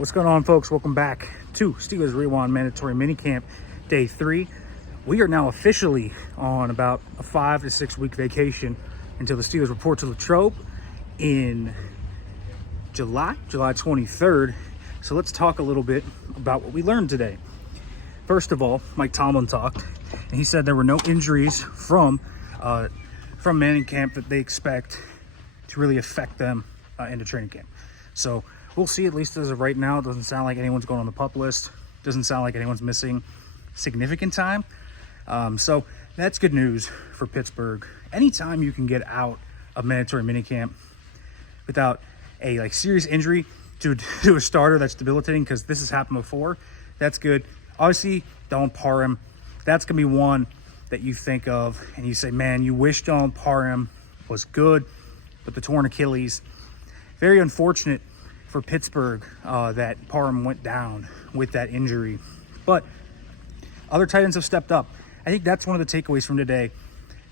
What's going on, folks? Welcome back to Steelers Rewind Mandatory Minicamp Day 3. We are now officially on about a 5 to 6 week vacation until the Steelers report to Latrobe in July 23rd. So let's talk a little bit about what we learned today. First of all, Mike Tomlin talked, and he said there were no injuries from minicamp that they expect to really affect them into training camp. So we'll see. At least as of right now, it doesn't sound like anyone's going on the PUP list. Doesn't sound like anyone's missing significant time. So that's good news for Pittsburgh. Anytime you can get out of mandatory minicamp without a serious injury to a starter that's debilitating, because this has happened before, that's good. Obviously, Donald Parham, that's going to be one that you think of and you say, man, you wish Donald Parham was good, but the torn Achilles. Very unfortunate for Pittsburgh that Parham went down with that injury. But other tight ends have stepped up. I think that's one of the takeaways from today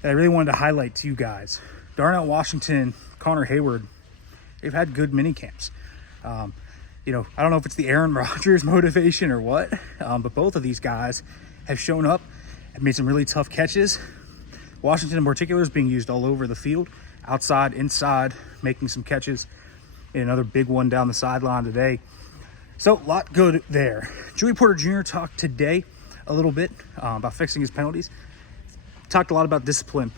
that I really wanted to highlight to you guys. Darnell Washington, Connor Hayward, they've had good mini camps. I don't know if it's the Aaron Rodgers motivation or what, but both of these guys have shown up and made some really tough catches. Washington in particular is being used all over the field, outside, inside, making some catches. And another big one down the sideline today. So a lot good there. Joey Porter Jr. talked today a little bit about fixing his penalties. Talked a lot about discipline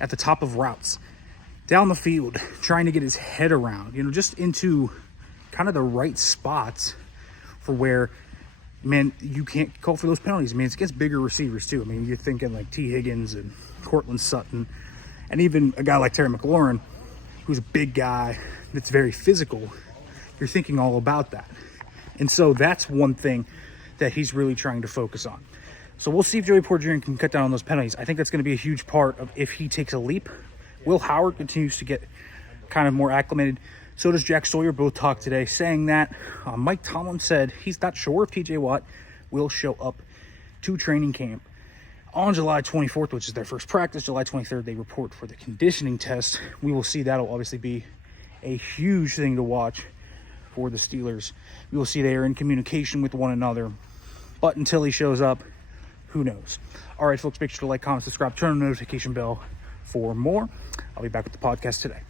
at the top of routes, down the field, trying to get his head around, just into kind of the right spots for where, man, you can't call for those penalties. I mean, it's against bigger receivers too. I mean, you're thinking like T. Higgins and Cortland Sutton, and even a guy like Terry McLaurin, who's a big guy that's very physical. You're thinking all about that. And so that's one thing that he's really trying to focus on. So we'll see if Joey Porter Jr. can cut down on those penalties. I think that's going to be a huge part of if he takes a leap. Will Howard continues to get kind of more acclimated. So does Jack Sawyer. Both talked today saying that. Mike Tomlin said he's not sure if TJ Watt will show up to training camp on July 24th, which is their first practice. July 23rd, they report for the conditioning test. We will see. That'll obviously be a huge thing to watch for the Steelers. We will see they are in communication with one another. But until he shows up, who knows? All right, folks, make sure to like, comment, subscribe, turn on the notification bell for more. I'll be back with the podcast today.